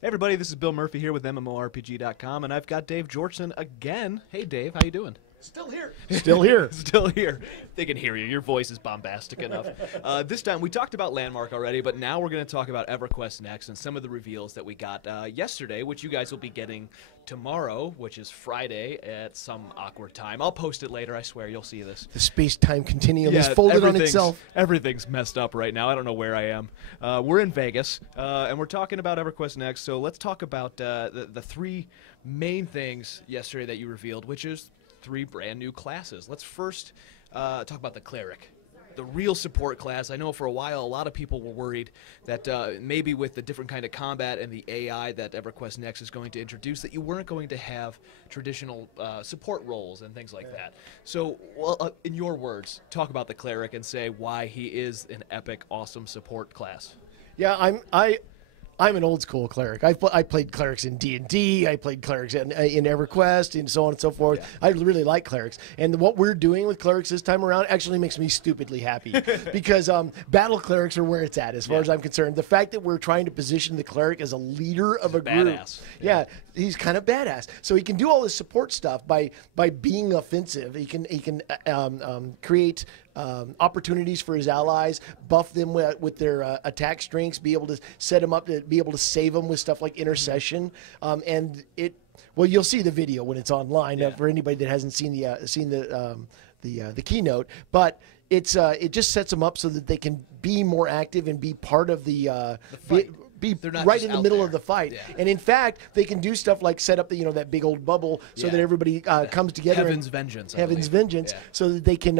Hey everybody, this is Bill Murphy here with MMORPG.com, and I've got Dave Georgeson again. Hey Dave, how you doing? Still here. Still here. Still here. They can hear you. Your voice is bombastic enough. This time, we talked about Landmark already, but now we're going to talk about EverQuest Next and some of the reveals that we got yesterday, which you guys will be getting tomorrow, which is Friday at some awkward time. I'll post it later. I swear you'll see this. The space-time continuum is folded on itself. Everything's messed up right now. I don't know where I am. We're in Vegas, and we're talking about EverQuest Next, so let's talk about the three main things yesterday that you revealed, which is 3 brand new classes. Let's first talk about the Cleric, the real support class. I know for a while a lot of people were worried that maybe with the different kind of combat and the AI that EverQuest Next is going to introduce, that you weren't going to have traditional support roles and things like that. So, well, in your words, talk about the Cleric and say why he is an epic, awesome support class. Yeah, I'm an old school cleric. I played clerics in D&D. I played clerics in EverQuest and so on and so forth. Yeah. I really like clerics. And what we're doing with clerics this time around actually makes me stupidly happy because battle clerics are where it's at as far as I'm concerned. The fact that we're trying to position the cleric as a leader of a group. Badass. Yeah, he's kind of badass. So he can do all this support stuff by being offensive. He can create opportunities for his allies, buff them with their attack strengths, be able to set them up to be able to save them with stuff like intercession, and well, you'll see the video when it's online for anybody that hasn't seen the keynote, but it just sets them up so that they can be more active and be part of the fight. Be right in the middle of the fight, and in fact, they can do stuff like set up that big old bubble so that everybody comes together. Heaven's Vengeance, so that they can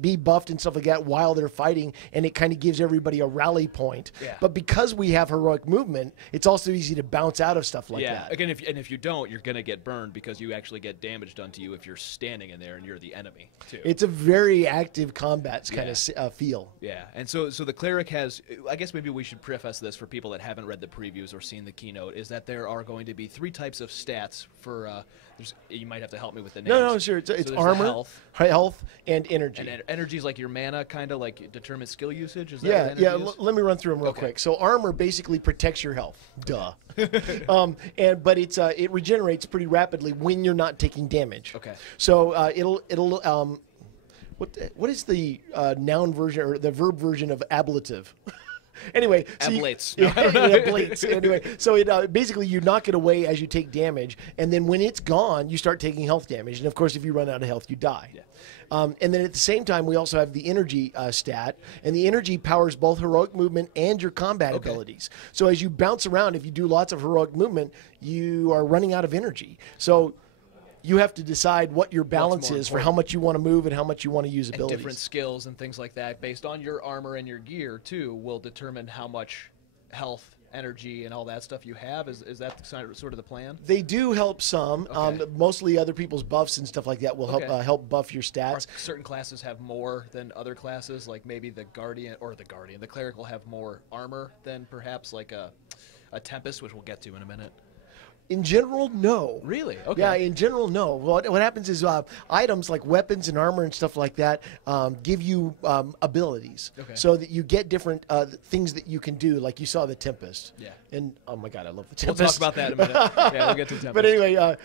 be buffed and stuff like that while they're fighting, and it kind of gives everybody a rally point. But because we have heroic movement, it's also easy to bounce out of stuff like that. Again, if you don't, you're gonna get burned because you actually get damage done to you if you're standing in there and you're the enemy too. It's a very active combat kind of feel. Yeah, and so the Cleric has. I guess maybe we should preface this for people that haven't read the previews or seen the keynote, is that there are going to be 3 types of stats for you might have to help me with the names. No, sure. It's armor, health, and energy. And energy is like your mana, kind of like determines skill usage. Is that let me run through them real quick. So armor basically protects your health. Duh. But it regenerates pretty rapidly when you're not taking damage. Okay. So it'll what is the noun version or the verb version of ablative? Anyway, ablates. Ablates. Anyway, so it basically you knock it away as you take damage, and then when it's gone, you start taking health damage. And of course, if you run out of health, you die. Yeah. And then at the same time, we also have the energy stat, and the energy powers both heroic movement and your combat abilities. So as you bounce around, if you do lots of heroic movement, you are running out of energy. So you have to decide what your balance is for how much you want to move and how much you want to use abilities. And different skills and things like that, based on your armor and your gear, too, will determine how much health, energy, and all that stuff you have. Is that sort of the plan? They do help some. Mostly other people's buffs and stuff like that will help buff your stats. Are certain classes have more than other classes? Like maybe the Cleric will have more armor than perhaps like a Tempest, which we'll get to in a minute. In general, no. Really? Okay. Yeah, in general, no. What happens is items like weapons and armor and stuff like that give you abilities, so that you get different things that you can do. Like you saw the Tempest. Yeah. And oh my God, I love the Tempest. We'll talk about that in a minute. Yeah, we'll get to Tempest. But anyway,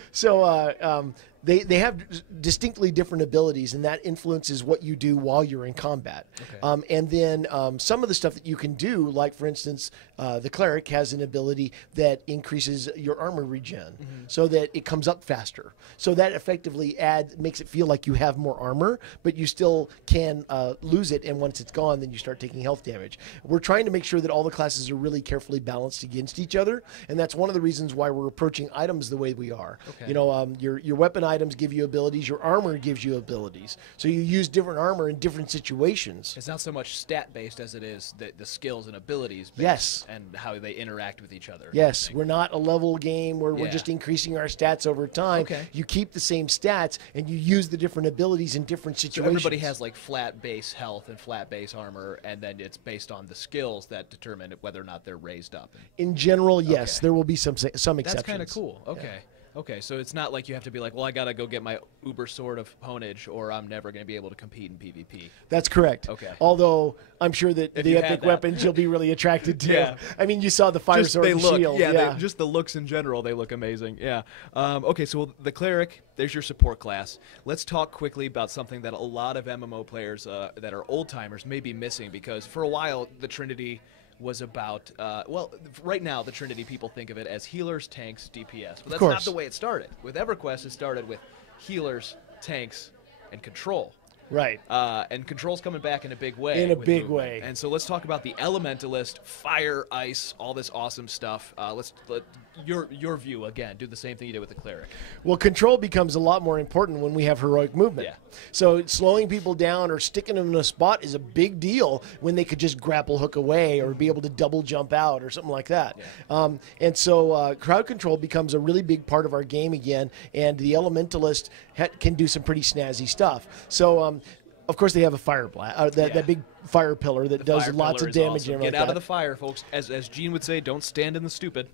they have distinctly different abilities, and that influences what you do while you're in combat. And then some of the stuff that you can do, like for instance, the Cleric has an ability that increases your armor regen, so that it comes up faster. So that effectively makes it feel like you have more armor, but you still can lose it, and once it's gone, then you start taking health damage. We're trying to make sure that all the classes are really carefully balanced against each other, and that's one of the reasons why we're approaching items the way we are. Your weapon items give you abilities, your armor gives you abilities. So you use different armor in different situations. It's not so much stat-based as it is the skills and abilities based. Yes. And how they interact with each other. Yes, we're not a level game where we're just increasing our stats over time. You keep the same stats, and you use the different abilities in different situations. So everybody has like flat base health and flat base armor, and then it's based on the skills that determine whether or not they're raised up. In general, yes. There will be some exceptions. That's kind of cool. Okay. Okay, so it's not like you have to be like, well, I gotta go get my uber sword of honage, or I'm never gonna be able to compete in PvP. That's correct. Okay. Although I'm sure that If the you epic had that. weapons you'll be really attracted to. Yeah. I mean, you saw the fire sword and shield. Yeah, just the looks in general, they look amazing. Yeah. Okay, so the cleric, there's your support class. Let's talk quickly about something that a lot of MMO players that are old timers may be missing, because for a while the Trinity was about, well, right now the Trinity, people think of it as healers, tanks, DPS. But that's not the way it started. With EverQuest, it started with healers, tanks, and control. Right. And control's coming back in a big way. In a big way. And so let's talk about the Elementalist, fire, ice, all this awesome stuff. Let your view, again, do the same thing you did with the Cleric. Well, control becomes a lot more important when we have heroic movement. Yeah. So slowing people down or sticking them in a spot is a big deal when they could just grapple hook away or be able to double jump out or something like that. Yeah. And so crowd control becomes a really big part of our game again, and the Elementalist can do some pretty snazzy stuff. So of course, they have a fire blast, that big fire pillar that does lots of damage. Awesome. Get out of the fire, folks. As Gene would say, don't stand in the stupid.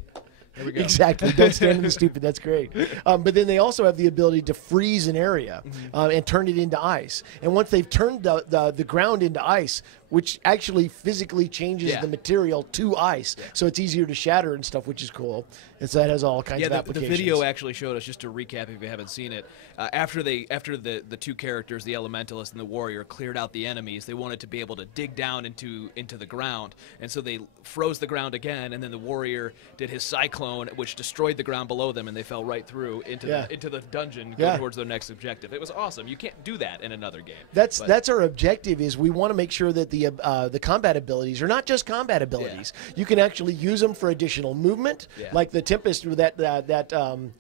There we go. Exactly. Don't stand in the stupid. That's great. But then they also have the ability to freeze an area and turn it into ice. And once they've turned the ground into ice, which actually physically changes the material to ice, so it's easier to shatter and stuff, which is cool. And so that has all kinds of applications. The video actually showed us, just to recap if you haven't seen it, after the two characters, the Elementalist and the Warrior, cleared out the enemies, they wanted to be able to dig down into the ground, and so they froze the ground again, and then the Warrior did his Cyclone, which destroyed the ground below them, and they fell right through into the dungeon, going towards their next objective. It was awesome. You can't do that in another game. That's our objective. Is we want to make sure that the combat abilities are not just combat abilities. You can actually use them for additional movement, like the Tempest with that the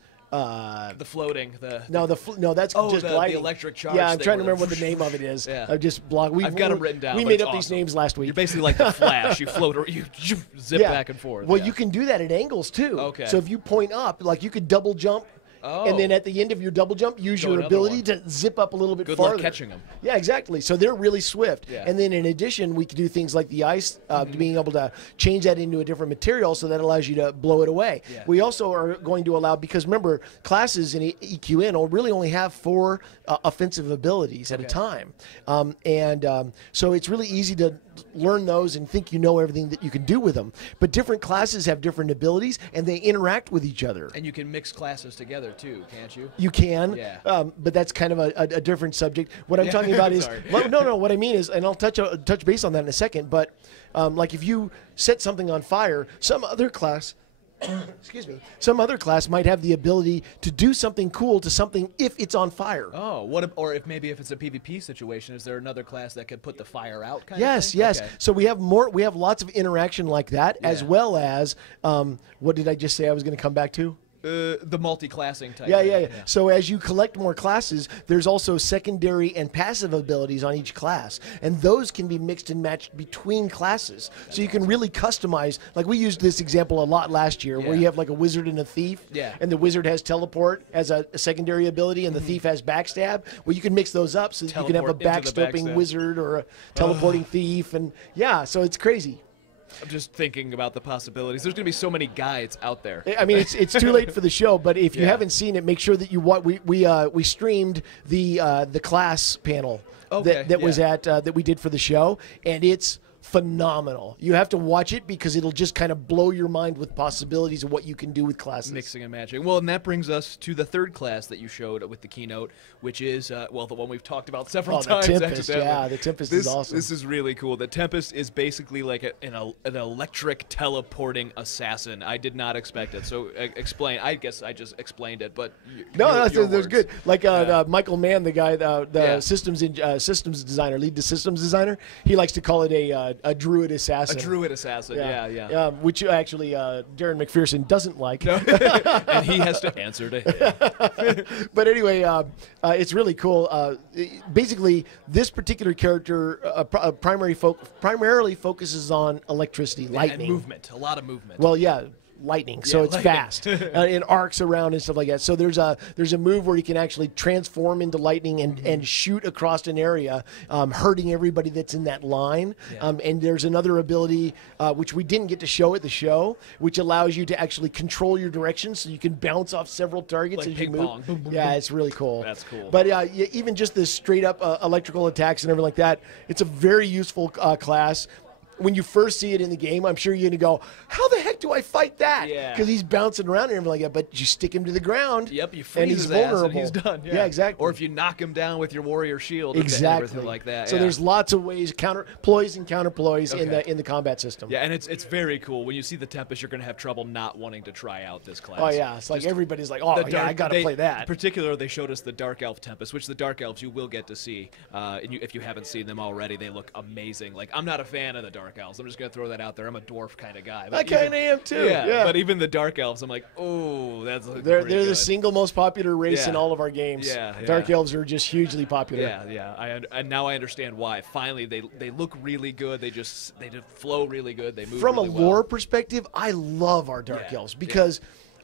floating, that's just gliding. The electric charge. Yeah, I'm trying to remember what the name of it is. I've just blocked. I've got them written down. We made up these names last week. You're basically like the Flash. You float, or you zip back and forth. Well, you can do that at angles too. Okay. So if you point up, like you could double jump. And then at the end of your double jump, use your ability to zip up a little bit farther. Good luck catching them. Yeah, exactly. So they're really swift. And then in addition, we can do things like the ice, being able to change that into a different material, so that allows you to blow it away. We also are going to allow, because remember, classes in EQN will really only have 4 offensive abilities at a time. So it's really easy to learn those and think you know everything that you can do with them. But different classes have different abilities, and they interact with each other. And you can mix classes together too, can't you? You can, but that's kind of a different subject. What I'm talking about is, no, what I mean is, and I'll touch base on that in a second, but like if you set something on fire, some other class excuse me, some other class might have the ability to do something cool to something if it's on fire. Oh, or if it's a PvP situation, is there another class that could put the fire out? Yes. Okay. So we have lots of interaction like that, as well as what did I just say I was going to come back to? The multi-classing type. Yeah. So as you collect more classes, there's also secondary and passive abilities on each class, and those can be mixed and matched between classes. So you can really customize. Like we used this example a lot last year, where you have like a wizard and a thief, and the wizard has teleport as a secondary ability, and the thief has backstab. Well, you can mix those up so that you can have a backstepping wizard or a teleporting thief, and so it's crazy. I'm just thinking about the possibilities. There's going to be so many guides out there. I mean, it's too late for the show, but if you haven't seen it, make sure that you watch. We streamed the class panel that we did for the show, and it's phenomenal. You have to watch it because it'll just kind of blow your mind with possibilities of what you can do with classes. Mixing and matching. Well, and that brings us to the third class that you showed with the keynote, which is, the one we've talked about several times. The Tempest, the Tempest is awesome. This is really cool. The Tempest is basically like an electric teleporting assassin. I did not expect it. So explain. I guess I just explained it, but that's good. Like Michael Mann, the guy, the systems designer, lead systems designer, he likes to call it a druid assassin. A druid assassin, yeah. Which actually Darren McPherson doesn't like. No. And he has to answer to him. But anyway, it's really cool. Basically, this particular character primarily focuses on electricity, lightning. And movement, a lot of movement. Well, yeah. lightning, so it's lightning. fast and arcs around and stuff like that. So there's a move where you can actually transform into lightning and shoot across an area, hurting everybody that's in that line. And there's another ability which we didn't get to show at the show, which allows you to actually control your direction, so you can bounce off several targets Like as you ping move. pong. Boom, boom, Yeah, boom. it's really cool. That's cool. But even just the straight up electrical attacks and everything like that, it's a very useful class. When you first see it in the game, I'm sure you're going to go, how the heck do I fight that? Yeah. Because he's bouncing around and everything like that, but you stick him to the ground. Yep, you and freeze he's his ass vulnerable. and he's done. Yeah, exactly. Or if you knock him down with your warrior shield, exactly, and everything like that. So there's lots of ways, ploys and counterploys in the combat system. Yeah, and it's very cool. When you see the Tempest, you're going to have trouble not wanting to try out this class. Oh yeah, it's like everybody's like, oh yeah, I got to play that. In particular, they showed us the Dark Elf Tempest, which the Dark Elves you will get to see. And if you haven't seen them already, they look amazing. Like, I'm not a fan of the Dark Elves. I'm just going to throw that out there. I'm a dwarf kind of guy. I kind of am too. Yeah, but even the Dark Elves, I'm like, oh, that's they're good. the single most popular race in all of our games. Yeah, Dark Elves are just hugely popular. And now I understand why. Finally, they look really good. They just flow really good. They move From really a well. lore perspective, I love our Dark Elves because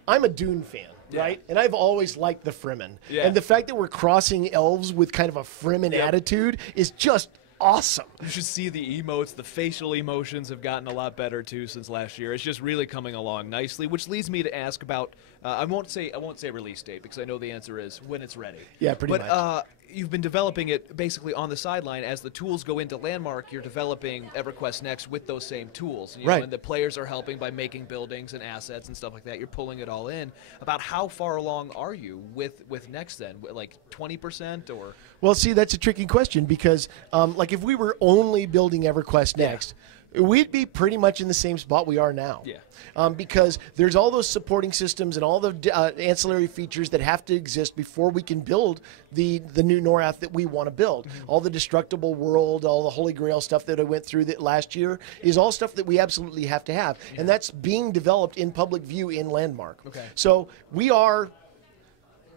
I'm a Dune fan. Right? And I've always liked the Fremen. Yeah. And the fact that we're crossing elves with kind of a Fremen attitude is just awesome. You should see the emotes. The facial emotions have gotten a lot better too since last year. It's just really coming along nicely, which leads me to ask about. I won't say release date because I know the answer is when it's ready. Yeah, pretty much. But you've been developing it basically on the sideline as the tools go into Landmark. You're developing EverQuest Next with those same tools, you know, and the players are helping by making buildings and assets and stuff like that. You're pulling it all in. About how far along are you with Next then? Like 20% or? Well, see, that's a tricky question because, like, if we were only building EverQuest Next, we'd be pretty much in the same spot we are now. Yeah. Because there's all those supporting systems and all the ancillary features that have to exist before we can build the new Norath that we want to build. All the destructible world, all the Holy Grail stuff that I went through that last year is all stuff that we absolutely have to have. And that's being developed in public view in Landmark. Okay. So we are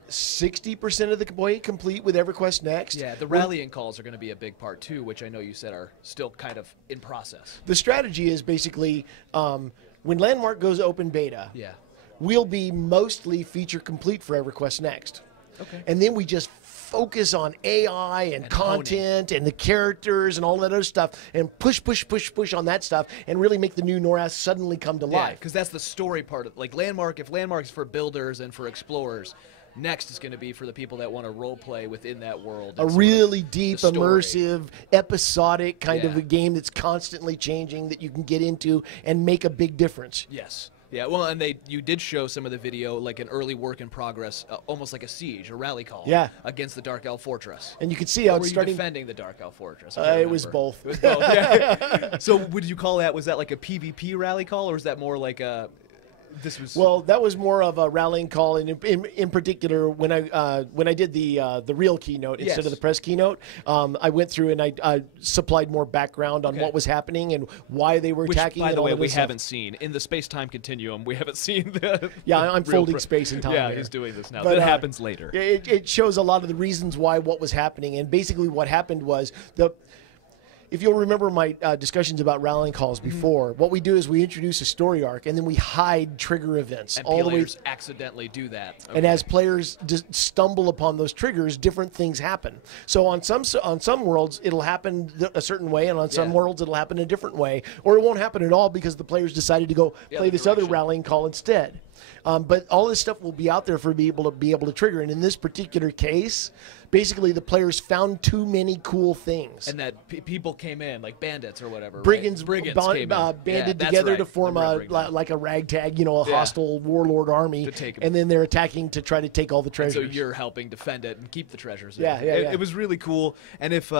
60% of the way complete with EverQuest Next. Yeah, the rallying calls are going to be a big part too, which I know you said are still kind of in process. The strategy is basically when Landmark goes open beta, we'll be mostly feature complete for EverQuest Next. Okay. And then we just focus on AI and content and the characters and all that other stuff and push on that stuff and really make the new Norath suddenly come to life. Because that's the story part of like Landmark. If Landmark's for builders and for explorers, Next is going to be for the people that want to role play within that world. A really deep, immersive, episodic kind of a game that's constantly changing that you can get into and make a big difference. Yes. Yeah, well, and you did show some of the video, like an early work in progress, almost like a siege, a rally call, against the Dark Elf Fortress. And you can see how it's starting. Defending the Dark Elf Fortress. It was both. It was both. Yeah. So, would you call that? Was that like a PvP rally call, or was that more like a? Well, that was more of a rallying call, and in particular, when I did the real keynote instead of the press keynote, I went through and I supplied more background on what was happening and why they were attacking. By the way, we stuff. haven't seen in the space-time continuum. We haven't seen the. Yeah, I'm folding space and time. Yeah, here. he's doing this now. But that happens later. It shows a lot of the reasons why what was happening, and basically what happened was if you'll remember my discussions about rallying calls before, what we do is we introduce a story arc and then we hide trigger events. And all the way accidentally do that. Okay. And as players stumble upon those triggers, different things happen. So on some worlds, it'll happen a certain way, and on some worlds, it'll happen a different way. Or it won't happen at all because the players decided to go play this other rallying call instead. But all this stuff will be out there for people to be able to trigger. And in this particular case, basically the players found too many cool things. And that people came in, like bandits or whatever. Brigands, Brigands banded together to form like a ragtag, a hostile warlord army. And then they're attacking to try to take all the treasures. And so you're helping defend it and keep the treasures. It was really cool. And if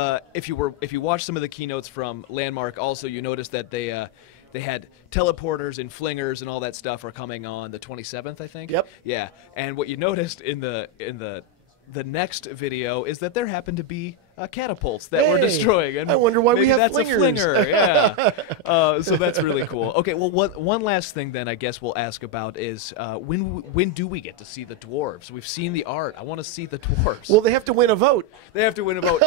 you watch some of the keynotes from Landmark, also you notice that they had teleporters and flingers and all that stuff are coming on the 27th, I think. Yep. Yeah. And what you noticed in the next video is that there happened to be catapults that we're destroying. And I wonder why we maybe have that's flingers. a flinger. Yeah. So that's really cool. Okay, well, one last thing then I guess we'll ask about is when do we get to see the dwarves? We've seen the art. I want to see the dwarves. Well, they have to win a vote. They have to win a vote.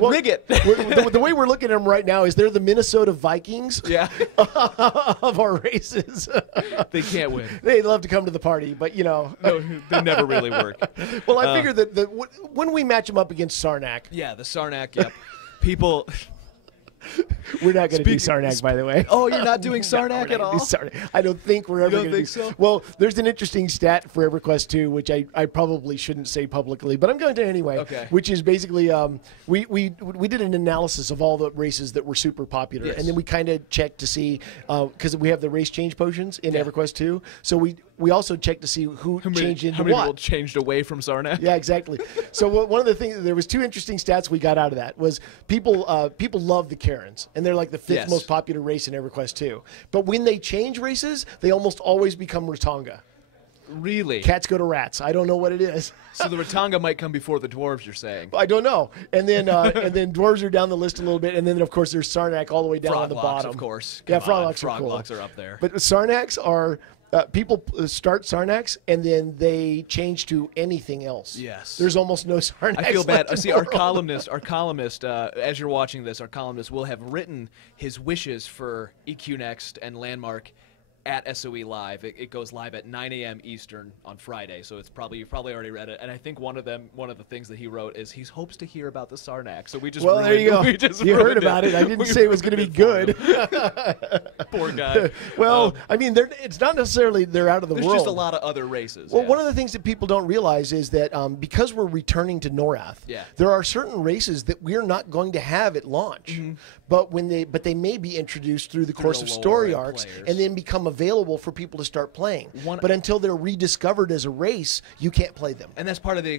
Well, Rig it. the way we're looking at them right now is they're the Minnesota Vikings Yeah. of our races. They can't win. They love to come to the party, but you know. No, they never really work. Well, I figure that when we match them up against Sarnak, Yeah, the Sarnak. Yep. People. we're not going to do Sarnak, by the way. Oh, you're not doing Sarnak We're at not all? gonna do Sarnak. I don't think we're ever don't going to do think so? Well, there's an interesting stat for EverQuest 2, which I probably shouldn't say publicly, but I'm going to anyway. Okay. Which is basically we did an analysis of all the races that were super popular, Yes. and then we kind of checked to see because we have the race change potions in EverQuest 2, so we also checked to see who changed into how many what. people changed away from Sarnak? Yeah, exactly. So one of the things, there was two interesting stats we got out of that was people love the Karens, and they're like the fifth Yes. most popular race in EverQuest 2. But when they change races, they almost always become Ratanga. Really? Cats go to rats. I don't know what it is. So the Ratanga might come before the dwarves, you're saying? I don't know. And then dwarves are down the list a little bit, and then of course there's Sarnak all the way down on the Froglocks, bottom. of course. Yeah, Come on, Froglocks are cool. Froglocks are up there. But Sarnaks are people start Sarnaks and then they change to anything else. Yes. There's almost no Sarnaks. I feel bad. left in See, the our world. columnist, as you're watching this, our columnist will have written his wishes for EQ Next and Landmark at SOE Live. It goes live at 9 a.m. Eastern on Friday, so you've probably already read it. And I think one of the things that he wrote is he hopes to hear about the Sarnak. So we just Well, there you go. We just You heard ruined about it. I didn't say it was going to be good. Poor guy. Well, I mean, it's not necessarily they're out of the There's world. just a lot of other races. Well, yeah. one of the things that people don't realize is that because we're returning to Norath, Yeah. there are certain races that we're not going to have at launch, but they may be introduced through the course the of lore story and arcs players. and then become available for people to start playing. But until they're rediscovered as a race, you can't play them. And that's part of the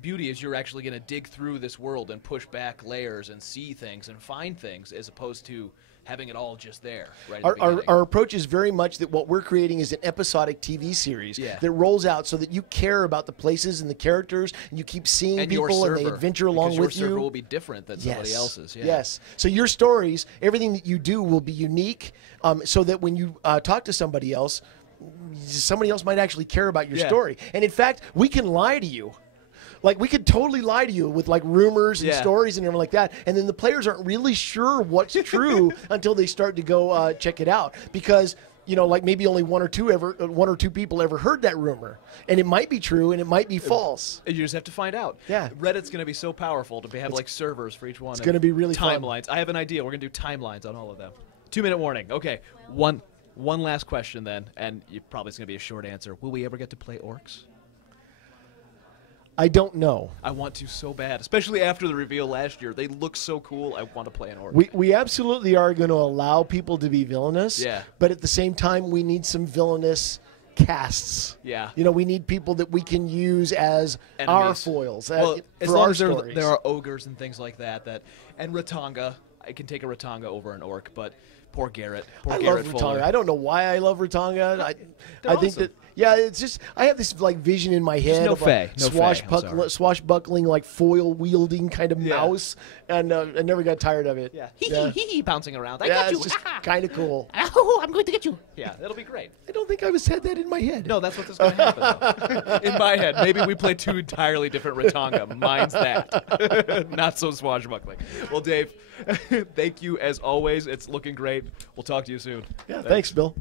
beauty is you're actually going to dig through this world and push back layers and see things and find things as opposed to having it all just there. Right. At the beginning. Our approach is very much that what we're creating is an episodic TV series that rolls out so that you care about the places and the characters, and you keep seeing and people and they adventure along with you. Your server will be different than somebody else's. Yeah. Yes. So your stories, everything that you do will be unique, so that when you talk to somebody else might actually care about your story. And in fact, we can lie to you. Like, we could totally lie to you with, like, rumors and stories and everything like that, and then the players aren't really sure what's true until they start to go check it out. Because, you know, like, maybe only one or two people ever heard that rumor. And it might be true, and it might be false. You just have to find out. Yeah. Reddit's going to be so powerful to have, like, servers for each one. It's going to be really fun. Timelines. I have an idea. We're going to do timelines on all of them. 2-minute warning. Okay. One last question, then, and probably it's going to be a short answer. Will we ever get to play orcs? I don't know. I want to so bad, especially after the reveal last year. They look so cool. I want to play an orc. We absolutely are going to allow people to be villainous. Yeah. But at the same time, we need some villainous casts. Yeah. You know, we need people that we can use as our Enemies. foils. Well, as for long our as stories. there are ogres and things like that, and Ratanga. I can take a Ratanga over an orc, but poor Garrett. Poor I Garrett love Fuller. Ratanga. I don't know why I love Ratanga. I think awesome. that it's just I have this like vision in my head no of Fae. a No Fae. I'm sorry. swashbuckling like foil wielding kind of mouse, and I never got tired of it. Yeah. Hee bouncing around. I Yeah, got you. it's just kind of cool. Oh, I'm going to get you. Yeah, that'll be great. I don't think I was had that in my head. No, that's what's going to happen, though. In my head. Maybe we play two entirely different Ratanga. Mine's that. Not so swashbuckling. Well, Dave, thank you as always. It's looking great. We'll talk to you soon. Yeah, thanks Bill.